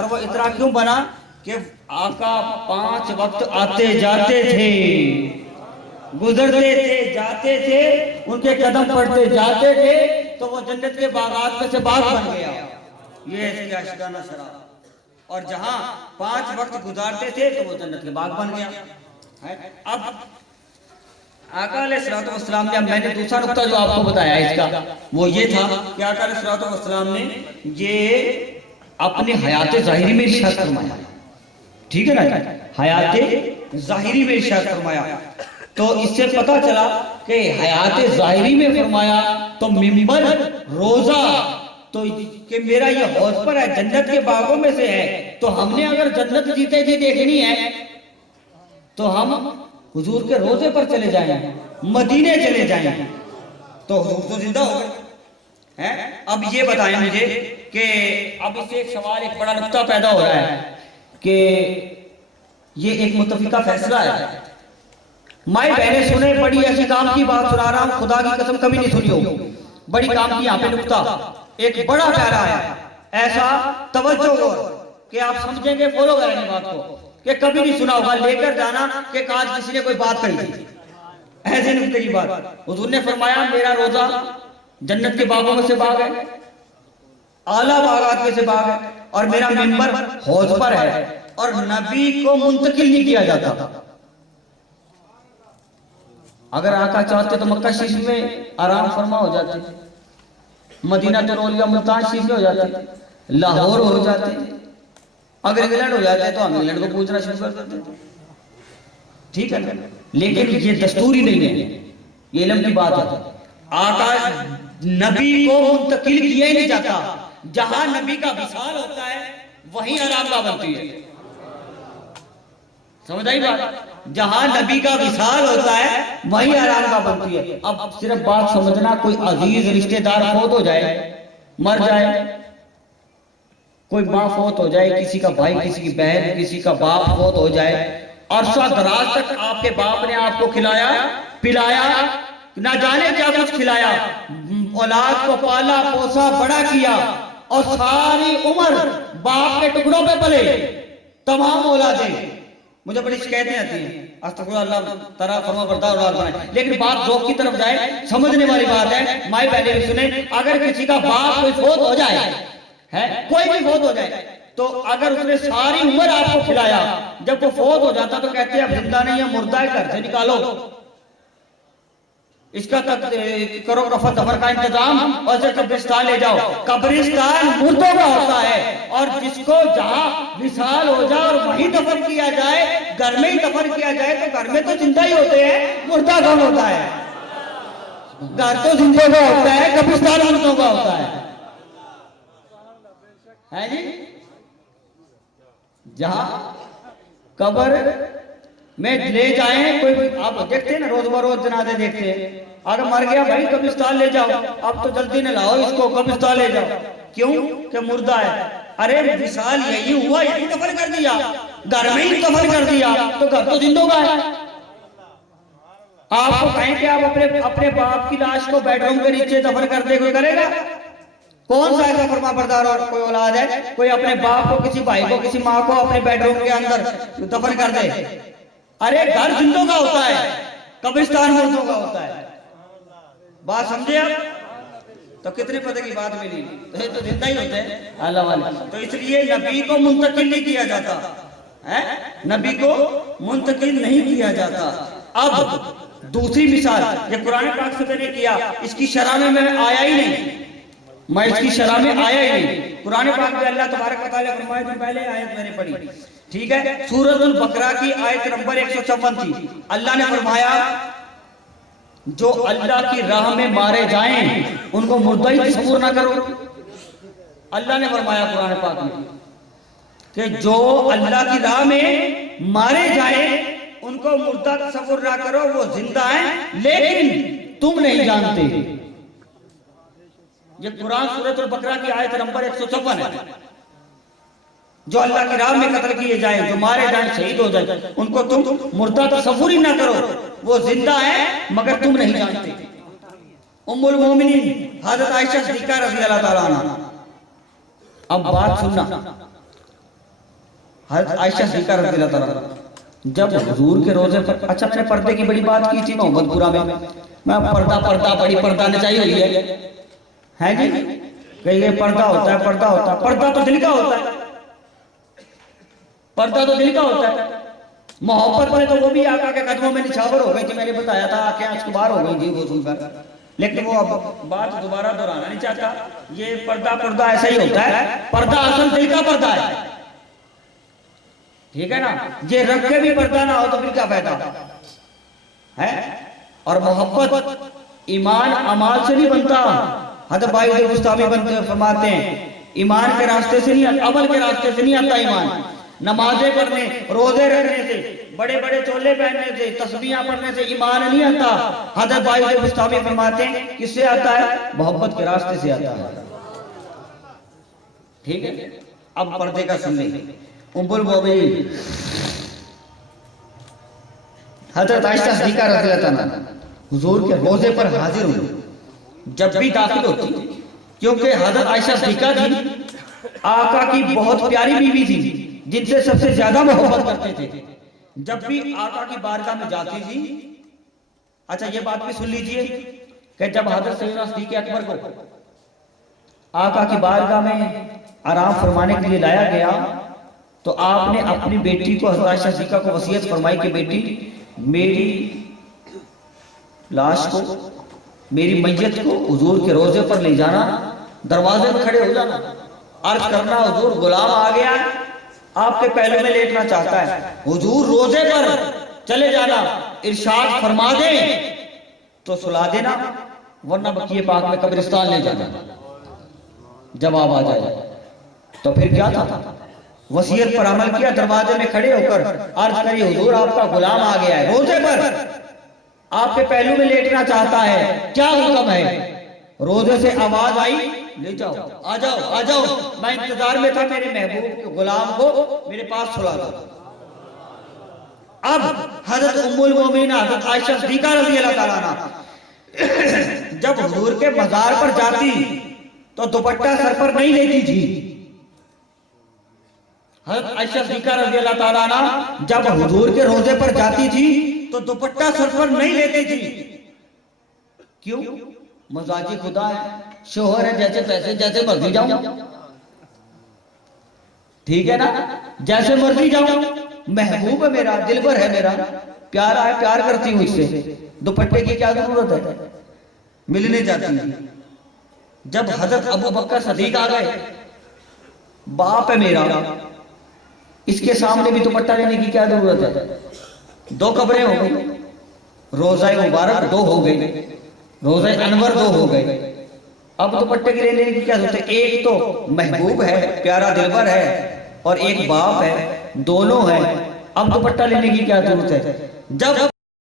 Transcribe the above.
اور وہ اتنا کیوں بنا کہ آقا 5 وقت آتے جاتے تھے، گزرتے تھے، جاتے تھے، ان کے قدم پڑتے جاتے تھے، تو وہ جنت کے باغات میں سے باغ بن گیا۔ یہ اس کے عاشقانہ شراب، اور جہاں 5 وقت گزارتے تھے تو وہ جنت کے باغ بن گیا۔ اب آقا علیہ السلام نے، میں نے دوسرا نقطہ جو آپ کو بتایا اس کا وہ یہ تھا کہ آقا علیہ السلام نے یہ اپنے حیات ظاہری میں ارشاد فرمایا، ٹھیک ہے نا، حیات ظاہری میں ارشاد فرمایا، تو اس سے پتہ چلا کہ حیات ظاہری میں فرمایا تو منبر، روزہ، تو کہ میرا یہ حوض پر ہے، جنت کے باغوں میں سے ہے، تو ہم نے اگر جنت جیتے جی دیکھنی ہے تو ہم حضور کے روزے پر چلے جائیں، مدینے چلے جائیں، تو حضور تو زندہ ہو گئے۔ اب یہ بتائیں مجھے کہ اب اس سے ایک سوال، ایک بڑا نقطہ پیدا ہو رہا ہے کہ یہ ایک متفقہ فیصلہ ہے۔ مائی بہنیں سنیں، بڑی ایسی کام کی بات سنا رہا ہوں، خدا کی قسم کبھی نہیں سنی ہو، بڑی کام کی یہاں پہ نقطہ ایک بڑا پیارا ہے، ایسا توجہ ہو کہ آپ سمجھیں گے، فالو کریں گے بات کو، کہ کبھی نہیں سنا ہوگا، لے کر جانا کہ آج کسی نے کوئی بات کہی تھی، ایسے نقطے کی بات۔ حضور نے فرمایا میرا روزہ جنت کے باغوں میں سے باغ ہے، اعلیٰ باغات میں سے باغ ہے، اور میرا منبر حوض پر ہے، اور نبی کو منتقل نہیں کیا جاتا۔ اگر آقا چاہتے تو مکہ شریف میں آرام فرما ہو جاتے، مدینہ ترولیا ملتان شریف میں ہو جاتے، لاہور ہو جاتے، اگر انگلینڈ ہو جاتے تو ہم انگلینڈ کو پوچھنا شروع کر دیتے، ٹھیک ہے، لیکن یہ دستوری نہیں ہے، یہ علم کی بات ہے۔ آقا نبی کو منتقل کیا ہی نہیں جاتا، جہاں نبی کا وصال ہوتا ہے وہیں آرام گاہ بنتی ہے، سمجھ آئی بات؟ جہاں نبی کا وصال ہوتا ہے وہیں آرام گاہ بنتی ہے۔ اب صرف بات سمجھنا، کوئی عزیز رشتہ دار فوت ہو جائے، مر جائے، کوئی ماں فوت ہو جائے، کسی کا بھائی، کسی کی بہن، کسی کا باپ فوت ہو جائے، عرصہ دراز تک آپ کے باپ نے آپ کو کھلایا پلایا، نہ جانے کیا کچھ کھلایا، اولاد کو پالا پوسا بڑا کیا، اور ساری عمر باپ کے ٹکڑوں پہ پلے تمام اولادیں۔ مجھے بڑی شکایتیں آتی ہیں، استغفر اللہ تعالیٰ فرما بردار اولاد بنائے، لیکن بات ذوق کی طرف جائے، سمجھنے والی بات ہے، مائی بہنیں بھی سنیں، اگر کسی کا باپ کوئی فوت ہو جائے ہے، کوئی بھی فوت ہو جائے، تو اگر اس نے ساری عمر آپ کو کھلایا، جب وہ فوت ہو جاتا تو کہتے ہیں اب زندہ نہیں ہے، مردہ ہے، گھر سے نکالو، اس کا کرو رفع دفن کا انتظام، اور اسے قبرستان لے جاؤ۔ قبرستان مردوں کا ہوتا ہے، اور جس کو جہاں وصال ہو جائے اور وہیں دفن کیا جائے، گھر میں ہی دفن کیا جائے، تو گھر میں تو زندہ ہی ہوتے ہیں، مردہ کون ہوتا ہے؟ گھر تو زندوں کا ہوتا ہے، قبرستان مردوں کا ہوتا ہے جی۔ جہاں قبر میں لے جائیں، کوئی آپ دیکھتے ہیں نا، روز بروز جنازے دیکھتے ہیں، اگر مر گیا بھائی قبرستان لے جاؤ، اب تو جلدی نہ لاؤ اس کو، قبرستان لے جاؤ، کیوں کہ مردہ ہے۔ ارے وصال یہی ہوا، یہی دفن کر دیا، گھر میں ہی دفن کر دیا، تو گھر تو زندوں کا ہے۔ آپ کو کہیں کہ آپ اپنے باپ کی لاش کو بیڈ روم کے نیچے دفن کر دے، کوئی کرے گا؟ کون سا ایسا فرما بردار اور کوئی اولاد ہے کوئی اپنے باپ کو، کسی بھائی کو، کسی ماں کو اپنے بیڈ روم کے اندر دفن کر دے؟ ارے گھر زندوں کا ہوتا ہے، قبرستان مردوں کا ہوتا ہے، بات سمجھے آپ؟ تو کتنے پتہ کی بات ملی، تو زندہ ہی ہوتے ہیں اللہ والے۔ تو اس لیے نبی کو منتقل نہیں کیا جاتا، نبی کو منتقل نہیں کیا جاتا۔ اب دوسری مثال، یہ قرآن پاک سے میں نے کیا، اس کی شرح میں آیا ہی نہیں، میں اس کی شرح میں آیا ہی نہیں۔ قرآن پاک میں اللہ تبارک و تعالیٰ فرمائے، جو پہلے آیت میں نے پڑھی، ٹھیک ہے، سورۃ البقرہ کی آیت نمبر 154 تھی۔ اللہ نے فرمایا جو اللہ کی راہ میں مارے جائیں ان کو مردہ ہی تصور نہ کرو۔ اللہ نے فرمایا قرآن پاک میں کہ جو اللہ کی راہ میں مارے جائیں ان کو مردہ تصور نہ کرو، وہ زندہ ہیں لیکن تم نہیں جانتے۔ یہ قرآن سورۃ البقرہ کی آیت نمبر 154 ہے۔ جو اللہ کی راہ میں قتل کیے جائیں، جو مارے جائیں، شہید ہو جائیں، ان کو تم مردہ تصور ہی نہ کرو، وہ زندہ ہیں مگر تم نہیں جانتے۔ ام المومنین حضرت عائشہ صدیقہ رضی اللہ تعالیٰ عنہ۔ اب بات سننا، حضرت عائشہ صدیقہ رضی اللہ تعالیٰ جب حضور کے روزے پر، اچھا میں نے پردے کی بڑی بات کی تھی محمد پورہ میں پردہ بڑی پردہ نچائی ہوئی ہے جی کہ یہ پردہ ہوتا ہے، پردہ تو دل کا ہوتا ہے، پردہ تو دل کا ہوتا ہے۔ محبت میں تو وہ بھی آقا کے قدموں میں نچھاور ہو گئی تھی، میں نے بتایا تھا آنکھیں آج کے باہر ہو گئی جی وہ سن کر، لیکن وہ اب بات دوبارہ دہرانا نہیں چاہتا۔ یہ پردہ ایسا ہی ہوتا ہے، پردہ اصل دل کا پردہ ہے، ٹھیک ہے نا؟ یہ رکھ کے بھی پردہ نہ ہو تو پھر کیا فائدہ ہے؟ اور محبت ایمان اعمال سے نہیں بنتا۔ حضرت بھائی بستامی فرماتے ہیں ایمان کے راستے سے نہیں، عمل کے راستے سے نہیں آتا ایمان۔ نمازیں پڑھنے، روزے رکھنے سے، بڑے بڑے چولے پہننے سے، تسبیحاں پڑھنے سے ایمان نہیں آتا۔ حضرت بھائی بستامی فرماتے ہیں کس سے آتا ہے؟ محبت کے راستے سے آتا ہے، ٹھیک ہے؟ اب پردے کا سن لیں۔ ام المومنین حضرت عائشہ صدیقہ رضی اللہ عنہا حضور کے روزے پر حاضر ہوئی جب بھی داخل ہوتی، کیونکہ حضرت عائشہ صدیقہ تھی آقا کی بہت پیاری بیوی تھی جن سے سب سے زیادہ محبت کرتے تھے۔ جب بھی آقا کی بارگاہ میں جاتی تھی، اچھا یہ بات بھی سن لیجئے کہ جب حضرت سیدنا صدیق اکبر کو آقا کی بارگاہ میں آرام فرمانے کے لیے لایا گیا تو آپ نے اپنی بیٹی کو حضرت عائشہ صدیقہ کو وصیت فرمائی کہ بیٹی میری لاش کو، میری میت کو حضور کے روزے پر لے جانا، دروازے میں کھڑے ہو جانا، عرض کرنا حضور غلام آ گیا، آپ کے پہلو میں لیٹنا چاہتا ہے، حضور روزے پر چلے جانا، ارشاد فرما دیں تو سلا دینا، ورنہ بقیہ پاک میں قبرستان لے جانا۔ جواب آ جائے تو پھر کیا تھا؟ وصیت پر عمل کیا، دروازے میں کھڑے ہو کر عرض کری حضور آپ کا غلام آ گیا ہے، روزے پر آپ کے پہلو میں لیٹنا چاہتا ہے، کیا حکم ہے؟ روزے سے آواز آئی لے جاؤ، آ جاؤ آ جاؤ، میں انتظار میں تھا، میرے محبوب کے غلام کو میرے پاس سلا دو۔ اب حضرت ام المومنین حضرت عائشہ صدیقہ رضی اللہ تعالیٰ عنہا جب حضور کے مزار پر جاتی تو دوپٹہ سر پر نہیں لیتی تھی۔ حضرت عائشہ صدیقہ رضی اللہ تعالیٰ عنہ جب حضور کے روزے پر جاتی تھی تو دوپٹہ سر پر نہیں لیتی تھی۔ کیوں؟ مزاجی خدا ہے، شوہر ہے، جیسے پیسے جیسے مرضی جاؤں، ٹھیک ہے نا؟ جیسے مرضی جاؤں، محبوب ہے میرا، دلبر ہے میرا، پیارا ہے، پیار کرتی ہوں اس سے، دوپٹے کی کیا ضرورت ہے؟ ملنے جاتی ہیں۔ جب حضرت ابو بکر صدیق آ گئے، باپ ہے میرا، اس کے سامنے بھی دوپٹہ لینے کی کیا ضرورت ہے؟ دو قبریں ہو گئی، روضہ مبارک دو ہو گئی، روضہ انور دو ہو گئے، اب دوپٹے کی لینے کی کیا ضرورت ہے؟ ایک تو محبوب ہے، پیارا دلبر ہے، اور ایک باپ ہے، دونوں ہیں، اب دوپٹہ لینے کی کیا ضرورت ہے؟ جب